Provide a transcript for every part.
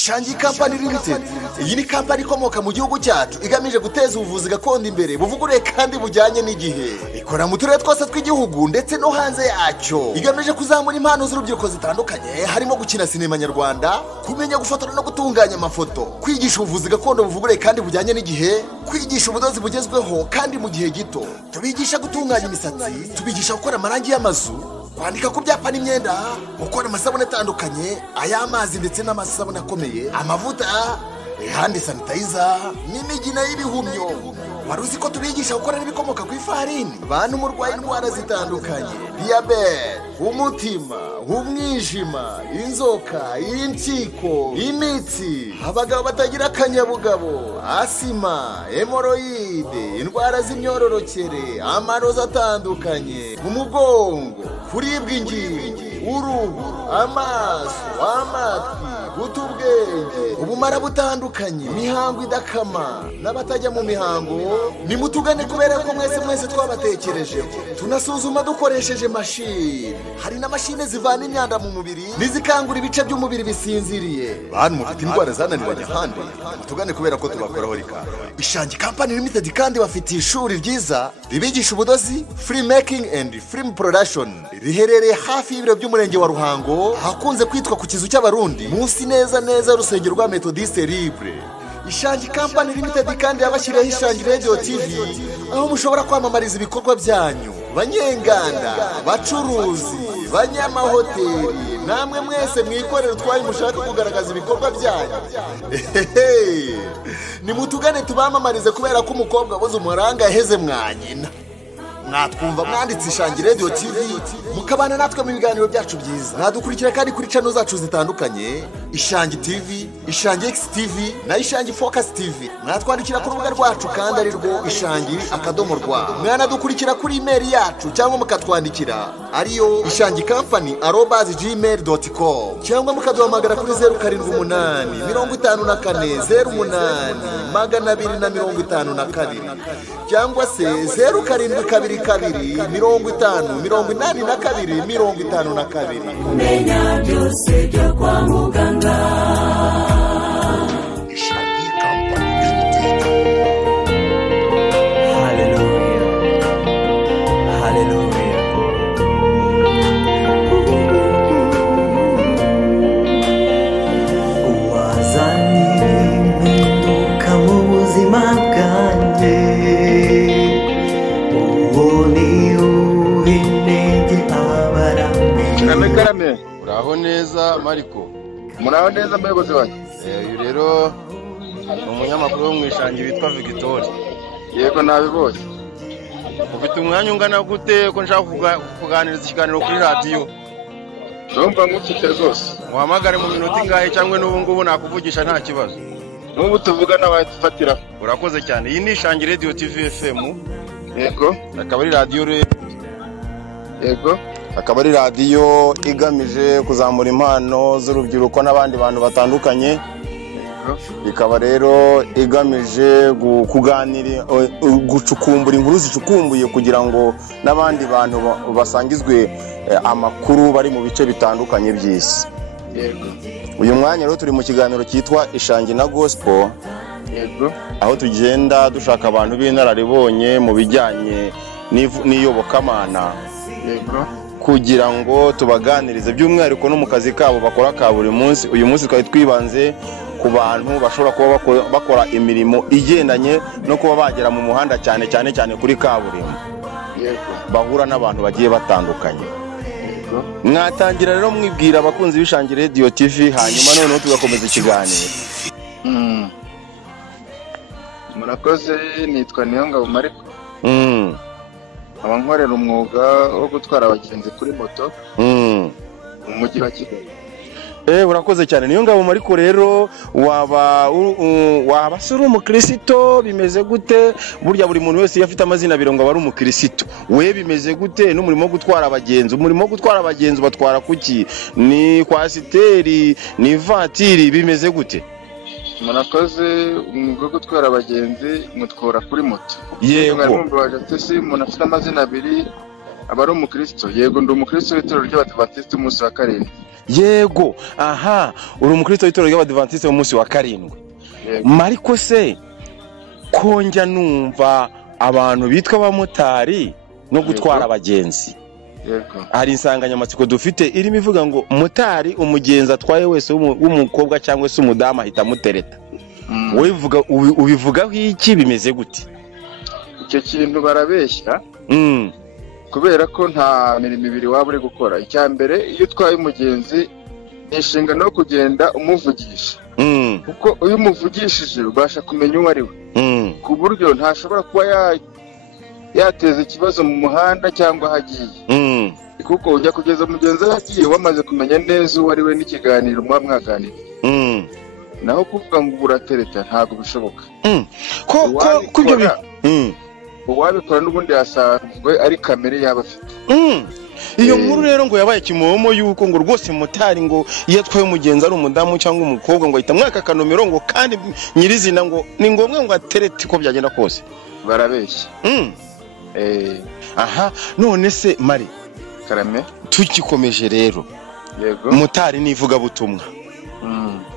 Ishangi Company Limited. Iyi ni company ikomoka mu gihugu cyacu igamije guteza ubuvuzi gakondo imbere buvuguruye kandi bujyanye n'igihe. Ikora mu turere twose tw'igihugu ndetse no hanze yacyo. Igamije kuzamura impano z'urubyiruko zitandukanye harimo gukina sinema nyarwanda, kumenya gufotora no gutunganya amafoto, kwigisha ubuvuzi gakondo buvuguruye kandi bujyanye n'igihe, kwigisha ubudozi bugezweho kandi mu gihe gito. Tubigisha gutunganya imisatsi, tubigisha gukora amarangi y'amazu, kwandika ku byapa n'imyenda, gukora amasabune atandukanye, ay'amazi ndetse n'amasabune akomeye, amavuta, hand sanitizer n'imigina y'ibihumyo. Wari uzi ko tubigisha gukora n'ibikomoka ku ifarini, bantu murwaye indwara zitandukanye, diabete, umutima, umwijima, inzoka, impyiko, imitsi, abagabo batagira akanyabugabo, asima, hemoroide, indwara z'imyororokere, amarozi atandukanye, umugongo, kuribwa ingingo, uruhu, amaso, amatwi, utubwenge, ubumara butandukanye, imihango idakama n'abatajya mu mihango, nimutugane kubera ko mwese twabatekereje. Tunasuzuma dukoresheje mashini. Hari na mashine zivana imyanda mu mubiri nizikangura ibice by'umubiri bisinziriye. Bantu mufite indwara zananiranye ahandi, mutugane kubera ko tubakoraho rika. Ishangi Company Limited kandi bafite ishuri ryiza ribigisha ubudozi, free making and film production. Riherereye hafi y'ibiro by'umurenge wa Ruhango, hakunze kwitwa ku kizu cy'abarundi, munsi neza urusengero rwa Methodiste Libre. Ishangi Company Limited kandi yabashyiriyeho Ishangi Radio TV, aho mushobora kwamamariza ibikorwa byanyu. Banyenganda, bacuruzi, banyamahoteli, namwe mwese mwikorera utwaye mushaka kugaragaza ibikorwa byanyu. Nimutugane tubamamarize kubera ko umukobwa wabuze umuranga yaheze mwanyina. Mwatwumva mwanditse Ishangi Radio TV, mukabana natwe mu biganiro byacu byiza. Mwadukurikira kandi kuri channel zacu zitandukanye, Ishangi TV, Ishangi X TV na Ishangi Focus TV. Mwatwandikira ku rubuga rwacu kandi ari rwo ishangi.rwa. Mwanadukurikira kuri email yacu cyangwa mukatwandikira ariyo ishangi-company@gmail.com, cyangwa mukaduhamagara kuri 078 54 08 252 cyangwa se 0722 50 Menya byose byo kwa muganga. Ishangi Company Limited. Hallelujah, hallelujah. Wazanye impinduka mu buzima bwanjye, Karame, uraho neza Mariko? Muraho neza muyobozi wanjye? Uyu rero umunyamakuru wo mu Ishangi witwa Victor. Yego nabibonye. Ufite umwanya ungana gute ko nshaka kuganiriza ikiganiro kuri radio? Ndumva ngufite rwose. Muhamagare mu minota ingahe cyangwa n'ubu ngubu nakuvugisha nta kibazo. N'ubu tuvuga n'abafatira. Urakoze cyane. Iyi ni Ishangi Radio TV FM. Yego. Akaba ari radio Yego. Akaba ari radio igamije kuzamura impano z'urubyiruko n'abandi bantu batandukanye. Ikaba rero igamije kuganira, gucukumbura inkuru zicukumbuye kugira ngo n'abandi bantu basangizwe amakuru bari mu bice bitandukanye by'isi. Yego. Uyu mwanya rero turi mu kiganiro cyitwa Ishangi na Gospel. Yego. Aho tugenda dushaka abantu b'inararibonye mu bijyanye n'iyobokamana. Yego. Kugira ngo tubaganirize by'umwihariko no mu kazi kabo bakora ka buri munsi. Uyu munsi twari twibanze ku bantu bashobora kuba bakora imirimo igendanye no kuba bagera mu muhanda cyane kuri kaburimbo. Yego. Bahura n'abantu bagiye batandukanye. Yego. Mwatangira rero mwibwira abakunzi b'Ishangi Radio TV, hanyuma noneho tugakomeza ikiganiro. Murakoze, nitwa Niyongabo Mariko. Abankorera umwuga wo gutwara abagenzi kuri moto mu mujyi wa Kigali. Urakoze cyane. Niyongabo Mariko rero waba suri umukristo, bimeze gute? Burya buri muntu wese yafite amazina abiri ngo aba ari umukristo. We bimeze gute n'umurimo wo gutwara abagenzi? Umurimo wo gutwara abagenzi batwara kuki? Ni kwasiteri, ni vatiri, bimeze gute? Murakoze, umwuga wo gutwara abagenzi mutwara kuri moto. Yego. Umuntu afite amazina abiri aba ari umukristo. Yego, ndi umukristo w'itorero ry'Abadiventiste umunsi wa karindwi. yego aha uri umukristo w'itorero ry'abadivantiste mu munsi wa karindwi mariko se konjya numva abantu bitwa abamotari no gutwara abagenzi hari insanganyamatsiko dufite irimo ivuga ngo motari umugenzi atwaye wese w'umukobwa cyangwa se umudamu ahita mutereta wowe ubivugaho iki bimeze gute icyo kintu barabeshya kubera ko nta mirimo ibiri waba uri gukora icya mbere iyo utwaye umugenzi ni inshingano yo kugenda umuvugisha kuko iyo umuvugishije ubasha kumenya uwo ari we ku buryo ntashobora kuba yateza ikibazo mu muhanda cyangwa aho agiye kuko ujya kugeza umugenzi aho agiye wamaze kumenya neza uwo ari we n'ikiganiro muba mwaganira naho kuvuga ngo uratereta ntabwo bishoboka ko ibyo uwabikora n'ubundi yasanzwe ari kamere yaba afite iyo nkuru rero ngo yabaye kimomo yuko ngo rwose motari ngo iyo atwaye umugenzi ari umudamu cyangwa umukobwa ngo ahita mwaka kanomero ngo kandi nyirizina ngo ni ngombwa ngo aterete ko byagenda kose barabeshya aha none se mari karame tukikomeje rero yego motari nivuga butumwa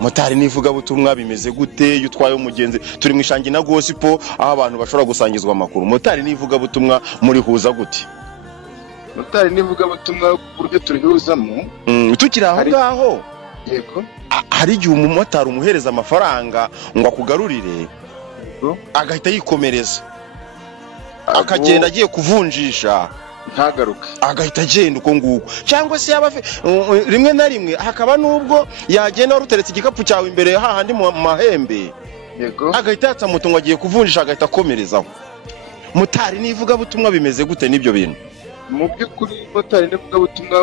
motari nivuga butumwa bimeze gute iyo utwaye umugenzi turi mu ishangi na gospel aho abantu bashobora gusangizwa amakuru motari nivuga butumwa muri huza gute motari nivuga butumwa buryo turihuzamo tukiri aho ngaho yego hari igihe umumotari umuhereza amafaranga ngo akugarurire agahita yikomereza akagenda agiye kuvunjisha ntagaruke agahita agenda uko nguko cyangwa se yaba rimwe na rimwe hakaba nubwo yagenda waruteretse igikapu cyawe imbere hahandi mu mahembe yego agahita yatsa moto ngo agiye kuvunjisha agahita akomerezaho motari nivuga butumwa bimeze gute n'ibyo bintu mu by'ukuri motari nivuga butumwa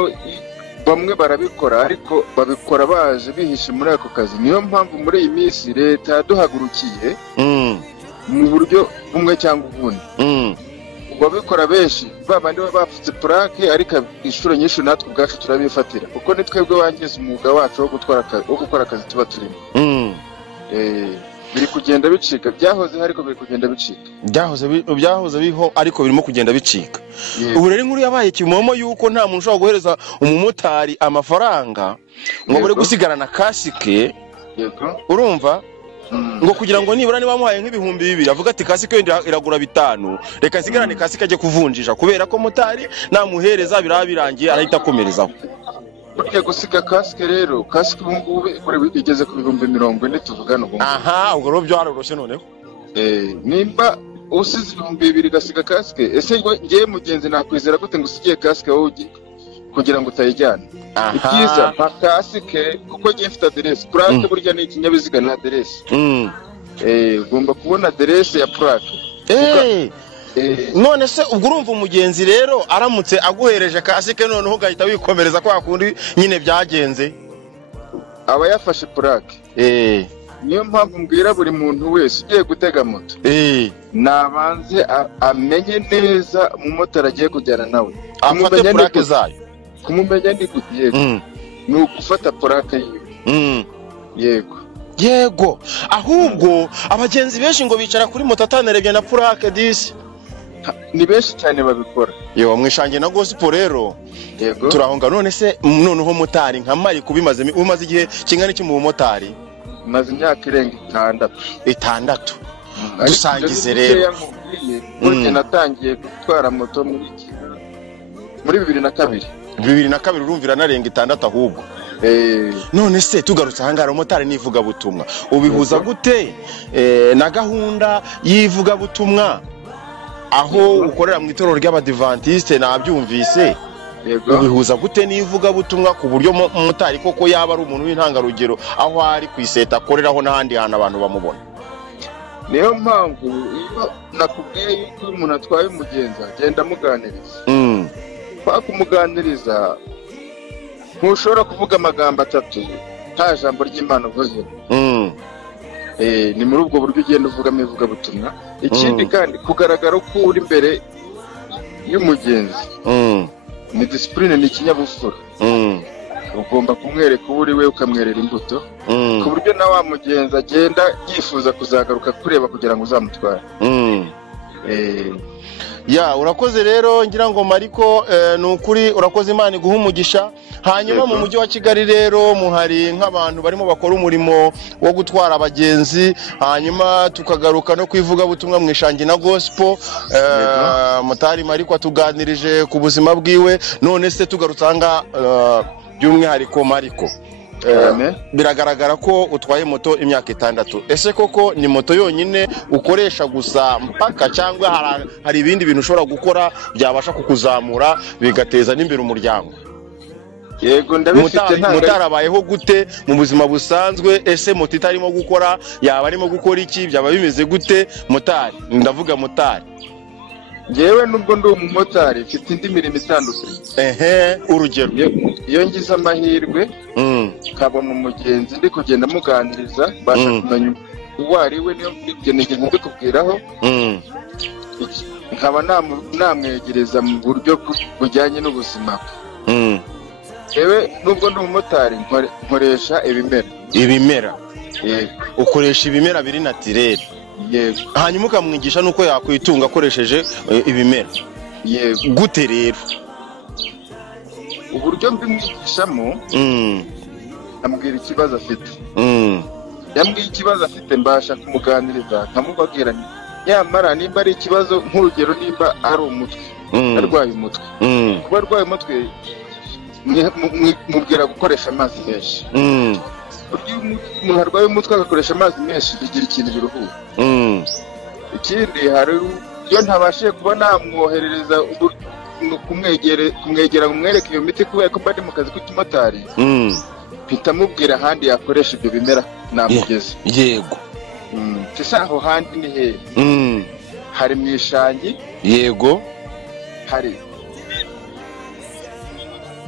bamwe barabikora ariko babikora baje bihishe muri ako kazi niyo mpamvu muri iyi minsi leta yaduhagurukiye mu buryo bumwe cyangwa ubundi babikora benshi babandi baba bapfutse plaque ariko inshuro nyinshi natwe ubwacu turabifatira kuko ni twebwe wangiza umwuga wacu wo gukora akazi tuba turimo biri kugenda bicika byahoze ariko biri kugenda bicika byahoze biho ariko birimo kugenda bicika ubu rero inkuru yabaye kimomo yuko nta muntu ushobora guhereza umumotari amafaranga ngo abure gusigarana kasike urumva ngo kugira ngo nibura niba muhaye nk'ibihumbi 2 avuga ati kasike iragura 5 reka nsigarane kasike ajye kuvunjisha kubera ko motari namuhereza birabirangiye arahita akomerezaho burya gusiga kasike rero kasike ubu ngubu igeze ku 40 tuvugana ubu aha ubwo rero byaroroshye noneho nimba usize 2,000 gasiga kasike ese ngiye mugenzi nakwizera gute ngo usigiye kasike wowe kugira ngo utayijyana ibyiza nka kasike kuko ngiye mfite aderesi plaque burya ni ikinyabiziga na aderesi ugomba kubona aderesi ya plaque none se ubwo urumva umugenzi rero aramutse aguhereje kasike noneho ugahita wikomereza kwa kundi nyine byagenze aba yafashe plaque niyo mpamvu mbwira buri muntu wese ugiye gutega moto nabanze amenye neza umumotari agiye kujyana nawe afate plaque zayo kumumenya ndi yego ni ugufata plaque yiwe yego ahubwo abagenzi benshi ngo bicara kuri moto atanerebye na plaque disi ni benshi cyane babikora yewe mwishange na gospel rero yego turahonga none se noneho motari nka mari kubimaze umaze igihe kingana iki mu mumotari maze imyaka irenga 6 dusangize rero burya natangiye gutwara moto muri 2002 urumvira narenga 6 ahubwo none se tugarutse ahangara motari nivuga butumwa ubihuza gute na gahunda yivuga butumwa aho ukorera mu itorero ry'abadivantiste nabyumvise ubihuza gute nivuga butumwa ku buryo motari koko yaba ari umuntu w'intangarugero aho ari kwiseta akoreraho n'ahandi hantu abantu bamubona niyo mpamvu iyo nakubwiye yuko umuntu atwaye umugenzi agenda amuganiriza kwa kumuganiriza ntushobora kuvuga amagambo 3 nta jambo ry'Imana uvuze ni muri ubwo buryo ugenda uvugamo ivuga butumwa ikindi kandi kugaragara uko uri imbere y'umugenzi ni discipline ni ikinyabupfura ugomba kumwereka uwo uri we ukamwerera imbuto ku buryo na wa mugenzi agenda yifuza kuzagaruka kureba kugira ngo uzamutware ya urakoze rero ngira ngo Mariko nukuri urakoze Imana iguha umugisha. Hanyuma mu mujyi wa Kigali rero muhari nk'abantu barimo bakora umurimo wo gutwara abagenzi, hanyuma tukagaruka no kwivuga butumwa mwishangi na gospel. Motari Mariko atuganirije ku buzima bwiwe, none se tugarutanga by'umwihariko Mariko. Biragaragara ko utwaye moto imyaka 6. Ese koko ni moto yonyine ukoresha gusa mpaka cyangwa hari ibindi bintu ushobora gukora byabasha kukuzamura bigateza n'imbere umuryango? Yego ndabifite mutarabayeho gute mu buzima busanzwe? Ese moto itarimo gukora yaba arimo gukora iki? Byaba bimeze gute motari? Ndavuga motari. Jewe nubwo ndi umumotari mfite indi mirimo itandukanye. Urugero iyo ngize amahirwe kabona umugenzi ndi kugenda muganiriza basha kumenya uwo ari we, niyo nigeze ndikubwiraho nkaba namwegereza mu buryo bujyanye n'ubuzima bwe. Jewe nubwo ndi umumotari nkoresha ibimera. Ukoresha ibimera biri naturel. Yego. Hanyuma ukamwigisha nuko yakwitunga akoresheje ibimera. Yego. Gute rero? Uburyo mbimwigishamo ambwira ikibazo afite. Yambwiye ikibazo afite mbasha kumuganiriza nkamubabwira nyamara nimba ari ikibazo nk'urugero nimba ari umutwe, arwaye umutwe. Kuba arwaye umutwe mubwira gukoresha amazi menshi. Umuntu arwaye umutwe agakoresha amazi menshi bigira ikintu biruhura. Ikindi hari iyo ntabashije kuba namwoherereza kumwegera umwereke iyo miti kubera ko bari mu kazi k'ikimotari, mpita mubwira ahandi yakoresha ibyo bimera namugeze. Yego. Tisa aho handi ni hehe? Hari mu ishangi. Yego. Hari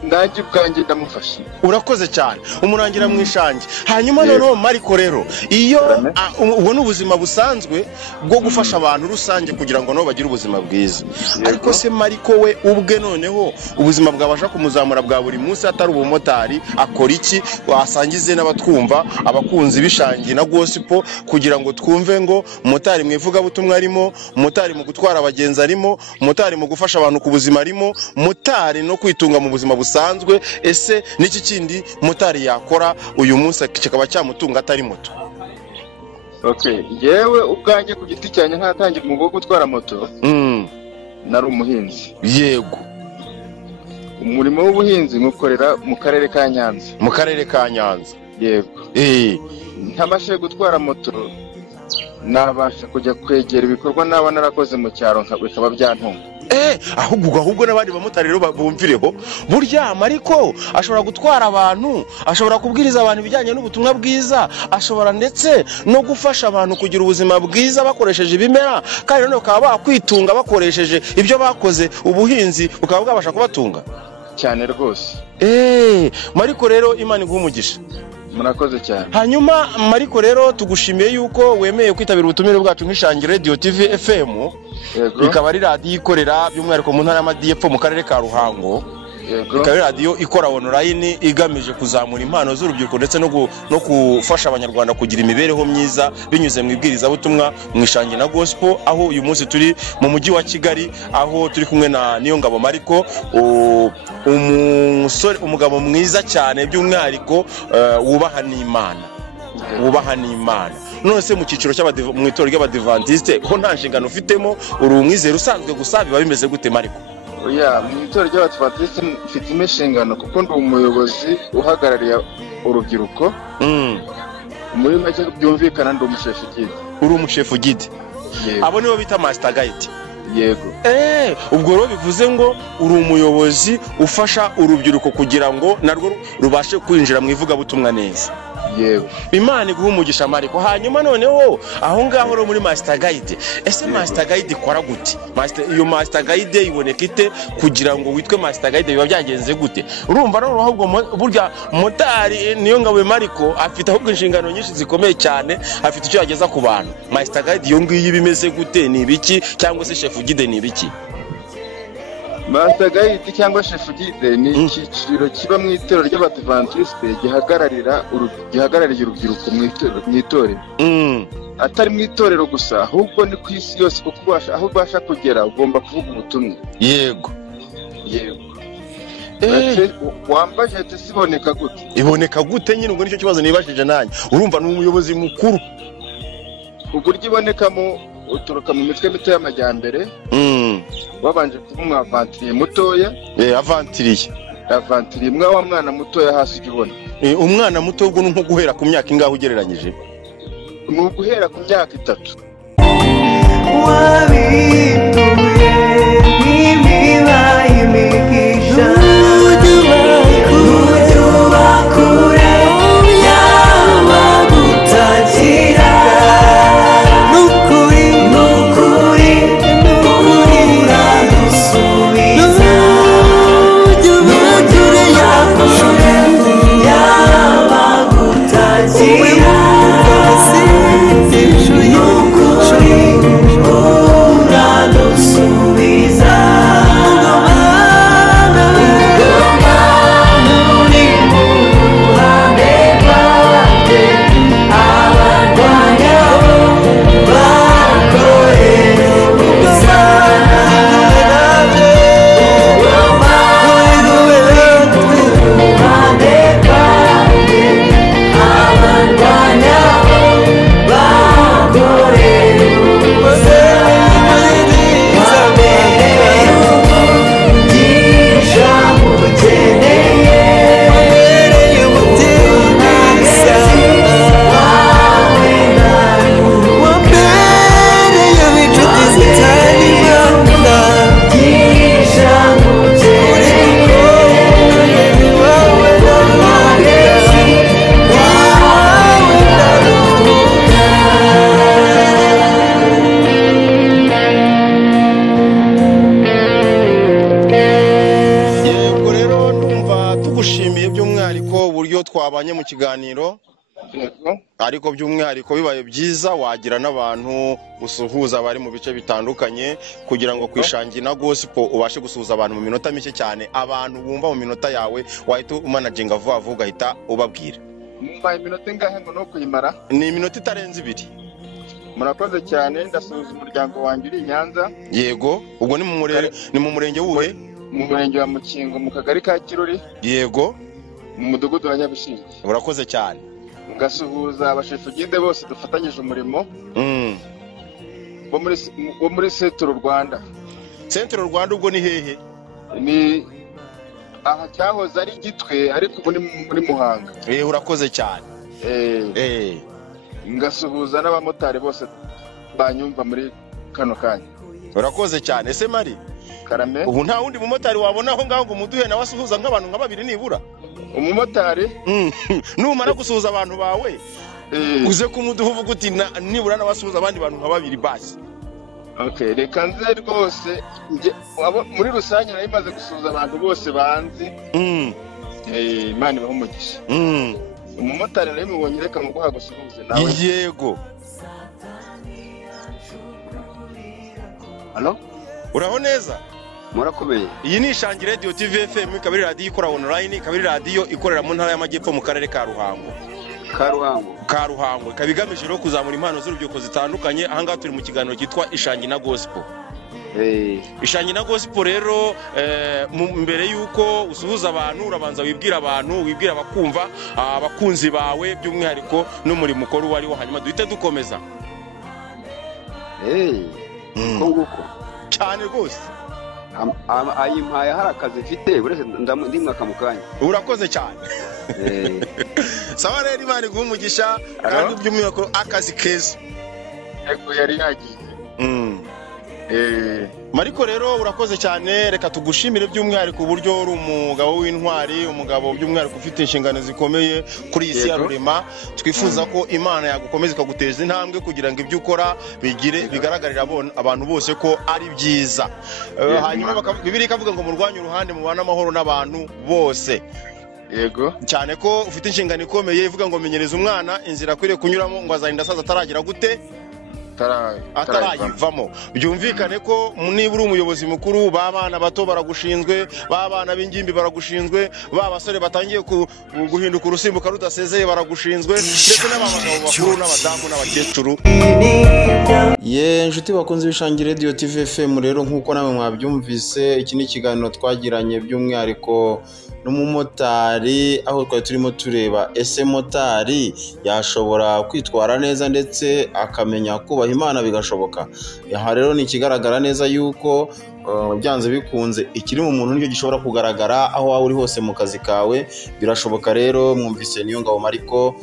nanjye ubwanjye ndamufasha. Urakoze cyane umurangira mu ishangi. Hanyuma noneho Mariko rero iyo ubona ubuzima busanzwe bwo gufasha abantu rusange kugira ngo nabo bagire ubuzima bwiza, ariko se Mariko we ubwe noneho ubuzima bwabasha kumuzamura bwa buri munsi atari ubumotari akora iki? Wasangize n'abatwumva abakunzi bishangi na gospel kugira ngo twumve ngo motari mwivuga butumwa arimo, motari mu gutwara abagenzi arimo, motari mu gufasha abantu ku buzima arimo, motari no kwitunga mu buzima busanzwe. Ese niki kindi motari yakora uyu munsi kikaba cyamutunga atari moto? Yewe ubwanjye ku giti cyane nkatangira umwuga wo gutwara moto. Nari umuhinzi. Yego. Umurimo w'ubuhinzi nkukorera mu karere ka Nyanza. Mu karere ka Nyanza. Yego. Ntabashe gutwara moto nabasha kujya kwegera ibikorwa naba narakoze mu cyaro bikaba byantunga. Ahubwo n'abandi bamotari rero bumvireho burya Mariko ashobora gutwara abantu, ashobora kubwiriza abantu ibijyanye n'ubutumwa bwiza, ashobora ndetse no gufasha abantu kugira ubuzima bwiza bakoresheje ibimera, kandi none bakaba bakwitunga bakoresheje ibyo bakoze ubuhinzi bukaba bwabasha kubatunga cyane rwose. Mariko rero Imana iguha umugisha. Murakoze cyane. Hanyuma Mariko rero tugushimiye yuko wemeye kwitabira ubutumire bwacu nk'ishangi Radio TV FM. Ikaba ari radio ikorera by'umwihariko mu ntara y'Amajyepfo mu karere ka Ruhango. Ikaba ari radio ikora online igamije kuzamura impano z'urubyiruko ndetse no gufasha abanyarwanda kugira imibereho myiza binyuze mu ibwiriza butumwa mwishangi na gospel, aho uyu munsi turi mu mujyi wa Kigali, aho turi kumwe na Niyongabo Mariko, umusore umugabo mwiza cyane by'umwihariko wubaha n'Imana. None se mu cyiciro mu itorero ry'abadivantiste ho nta nshingano ufitemo, uri umwizero usanzwe gusa biba bimeze gute Mariko? Mu itorero ry'abadivantiste mfitemo inshingano kuko ndi umuyobozi uhagarariye urubyiruko. Muri make byumvikana ndi umushefu gide. Uri umushefu gide? Abo nibo bita master guide. Yego. Ubwo rero bivuze ngo uri umuyobozi ufasha urubyiruko kugira ngo narwo rubashe kwinjira mu ivuga butumwa neza. Yego. Imana iguha umugisha Mariko. Hanyuma noneho aho ngaho ro muri master guide, ese master guide ikora gute? Iyo master guide iboneka ite kugira ngo witwe master guide biba byagenze gute? Urumva no ahubwo burya motari Niyongabo Mariko afite ahubwo inshingano nyinshi zikomeye cyane, afite icyo yageza ku bantu. Master guide iyo ngiyi bimeze gute? Ni ibiki cyangwa se chef guide ni ibiki? Master Guide cyangwa Chef Guide ni icyiciro kiba mu itorero ry'Abadventiste gihagarariye urubyiruko mu itorero. Atari mu itorero gusa ahubwo ni ku isi yose kuko aho ubasha kugera ugomba kuvuga ubutumwa. Yego. Wambaje siboneka gute? Iboneka gute nyine ubwo nicyo kibazo nibashije nanjye. Urumva ni umuyobozi mukuru. Uburyo ibonekamo uturuka mu mitwe mito y'amajyambere. Wabanje kuba umwavantiriye mutoya. Avantiriye mwa wa mwana mutoya hasi ugibona. Umwana muto ubwo nko guhera ku myaka ingaho ugereranyije? Mu guhera ku myaka 3. Twabanye mu kiganiro ariko by'umwihariko bibaye byiza wagira n'abantu usuhuza bari mu bice bitandukanye kugira ngo kwishangira na gospel ubashe gusuhuza abantu mu minota mike cyane abantu bumva mu minota yawe wahita umanaginga vuba vuba ugahita ubabwira. Mumbaye iminota ingahe ngo no kuyimara? Ni iminota itarenze 2. Murakoze cyane ndasuhuza umuryango wanjye uri Nyanza. Yego ubwo ni mu murenge wuhe? Mu murenge wa Mukingo mu kagari ka Kiruri. Yego. Mu mudugudu wa Nyabishingi. Urakoze cyane. Ngasuhuza abashefugide bose dufatanyije umurimo. Bo muri Central Rwanda. Central Rwanda ubwo ni hehe? Ni aha cyahoze ari Gitwe ariko ubu ni muri Muhanga. Urakoze cyane. Ngasuhuza n'abamotari bose banyumva muri kano kanya. Urakoze cyane. Ese Mari? Karame. Ubu nta wundi mumotari wabona aho ngaho ngo muduhe na wasuhuza nk'abantu nka 2 nibura? Umumotari numara gusuhuza abantu bawe uze kumuduha uvuga uti nibura nabasuhuza abandi bantu nka 2 basi. Okay, reka nze rwose muri rusange nari maze gusuhuza abantu bose banzi. Imana ibahe umugisha. Umumotari nari mubonye reka muguha gusuhuza nawe. Yego. Halo? Uraho neza? Murakomeye. Iyi ni Ishangi Radio TV FM kabiri radio ikora online kabiri radio ikorera mu ntara y'Amajyepfo mu karere ka Ruhango. Kabigamije rero kuzamura impano z'urubyiruko zitandukanye ahanga turi mu kiganiro cyitwa Ishangi na Gospel. Ishangi na Gospel rero mbere yuko usuhuza abantu urabanza wibwira abantu wibwira abakumva abakunzi bawe by'umwihariko n'umurimo ukora wari hanyuma duhite dukomeza. Konguko cyane rwose. Ayimpaye harakaze mfite uretse ndi mwaka mukanya. Urakoze cyane. Sawa rero Imana iguhe umugisha kandi by'umwihariko akazi keza. Ego yari yagiye. Mariko rero urakoze cyane reka tugushimire by'umwihariko uburyo uri umugabo w'intwari umugabo by'umwihariko ufite inshingano zikomeye kuri isi ya rurema twifuza ko Imana yagukomeza ikaguteza intambwe kugira ngo ibyo ukora bigaragarira abantu bose ko ari byiza. Hanyuma Bibiliya ikavuga ngo murwanye uruhande mubana amahoro n'abantu bose. Yego cyane ko ufite inshingano ikomeye ivuga ngo menyereza umwana inzira akwiriye kunyuramo ngo azarinda asaza ataragira gute atarayivamo. Byumvikane ko niba uri umuyobozi mukuru, babana bato baragushinzwe, babana b'ingimbi baragushinzwe, babasore batangiye guhinduka urusimbuka rudasezeye baragushinzwe, ndetse n'abagabo bakuru n'abadamu n'abakecuru. Inshuti bakunze Ishangi Radio TV FM, rero nkuko namwe mwabyumvise, iki ni ikiganiro twagiranye by'umwihariko n'umumotari, aho twari turimo tureba ese motari yashobora kwitwara neza ndetse akamenya kubaha Imana bigashoboka. Aha rero ni ikigaragara neza yuko byanze bikunze ikiri mu muntu nicyo gishobora kugaragara aho waba uri hose mu kazi kawe. Birashoboka rero, mwumvise niyo ngabo Mariko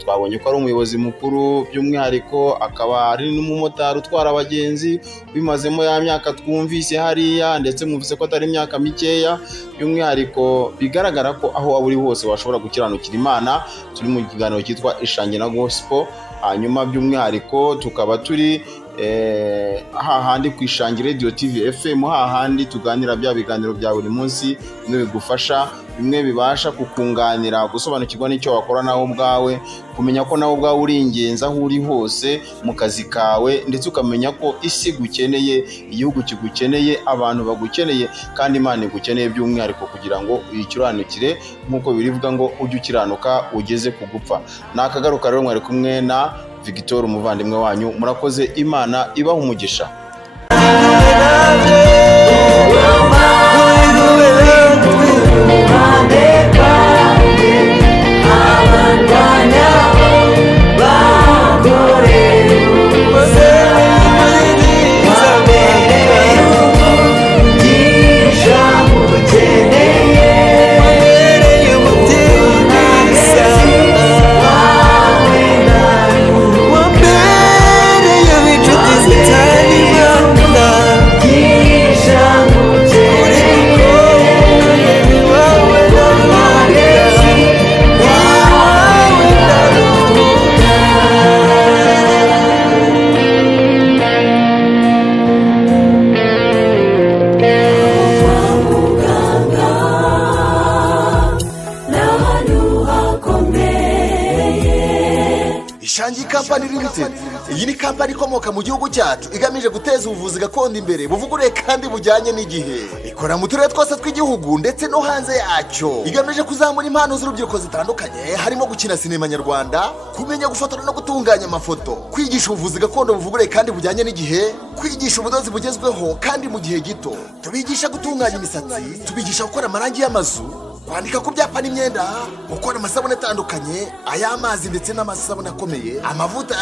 twabonye ko ari umuyobozi mukuru, by'umwihariko akaba ari n'umumotari utwara abagenzi bimazemo ya myaka twumvise hariya, ndetse mwumvise ko atari imyaka mikeya. By'umwihariko bigaragara ko aho waba uri hose washobora gukiranukira Imana. Turi mu kiganiro cyitwa Ishangi na Gospel, hanyuma by'umwihariko tukaba turi hahandi ku Ishangi Radio TV FM, hahandi tuganira bya biganiro bya buri munsi, bimwe bigufasha, bimwe bibasha kukunganira gusobanukirwa n'icyo wakora nawe ubwawe, kumenya ko nawe ubwawe uri ingenzi aho uri hose mu kazi kawe, ndetse ukamenya ko isi gukeneye, igihugu kigukeneye, abantu bagukeneye, kandi Imana igukeneye by'umwihariko kugira ngo uyikiranukire, nk'uko birivuga ngo ujye ukiranuka ugeze ku gupfa. Nakagaruka rero, mwari kumwe na Victor umuvandimwe wanyu. Murakoze, Imana ibaha umugisha. Ishangi Company Limited, iyi ni kampani ikomoka mu gihugu cyacu igamije guteza ubuvuzi gakondo imbere buvugurure kandi bujyanye n'igihe. Ikora mu turere twose tw'igihugu ndetse no hanze yacyo. Igamije kuzamura impano z'urubyiruko zitandukanye, harimo gukina sinema nyarwanda, kumenya gufotora no gutunganya amafoto, kwigisha ubuvuzi gakondo buvugurure kandi bujyanye n'igihe, kwigisha ubudozi bugezweho kandi mu gihe gito. Tubigisha gutunganya imisatsi, tubigisha gukora amarangi y'amazu, kwandika ku byapa n'imyenda, gukora amasabune atandukanye, ay'amazi ndetse n'amasabune akomeye, amavuta,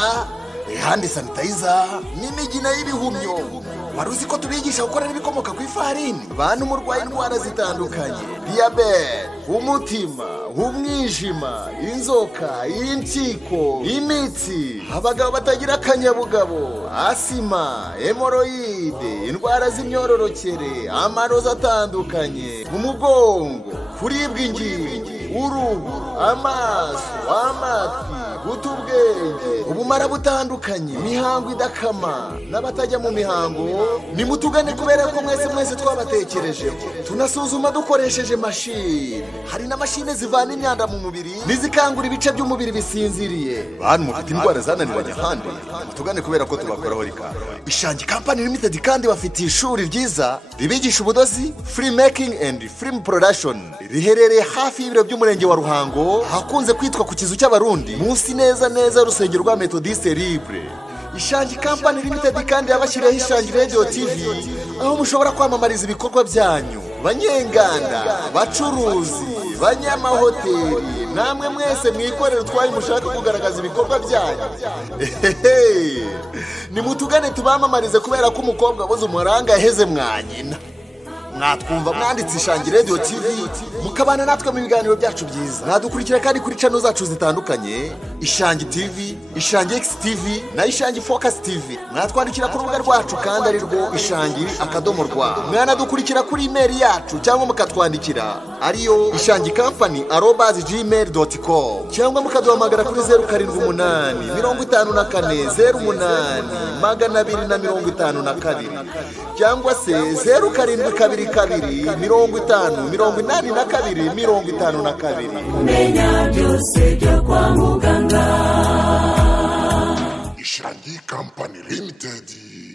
handi sanitizer n'imigina y'ibihumyo. Wari uzi ko tubigisha gukora n'ibikomoka ku ifarini, bantu murwaye indwara zitandukanye, diabete, umutima, umwijima, inzoka, impyiko, imitsi, abagabo batagira akanyabugabo, asima, hemoroide, indwara z'imyororokere, amarozi atandukanye, umugongo, kuribwa ingingo, uruhu, amaso, amatwi, utubwenge, ubumara butandukanye, imihango idakama, n'abatajya mu mihango nimutugane kubera ko mwese twabatekereje. Tunasuzuma dukoresheje mashini, hari na mashine zivana imyanda mu mubiri nizikangura ibice by'umubiri bisinziriye. Bantu mufite indwara zananiranye ahandi, mutugane kubera ko tubakoraho rika. Ishangi Company Limited kandi bafite ishuri ryiza ribigisha ubudozi, film making and film production, riherereye hafi y'ibiro by'umurenge wa Ruhango, hakunze kwitwa ku kizu cy'abarundi, munsi neza urusengero rwa Methodiste Libre. Ishangi Company Limited kandi yabashyiriyeho Ishangi Radio TV, aho mushobora kwamamariza ibikorwa byanyu. Banyenganda, bacuruzi, banyamahoteli, namwe mwese mwikorera utwaye mushaka kugaragaza ibikorwa byanyu, nimutugane tubamamarize kubera ko umukobwa wabuze umuranga yaheze mwanyina. Mwatwumva mwanditse Ishangi Radio TV, mukabana natwe mu biganiro byacu byiza. Mwadukurikira kandi kuri channel zacu zitandukanye, Ishangi TV, Ishangi X TV na Ishangi Focus TV. Mwatwandikira ku rubuga rwacu kandi ari rwo ishangi.rwa. Mwanadukurikira kuri email yacu cyangwa mukatwandikira ariyo ishangi-company@gmail.com, cyangwa mukaduhamagara kuri 078 54 08 252 cyangwa se 0722 52 Menya byose byo kwa muganga. Ishangi Company Limited.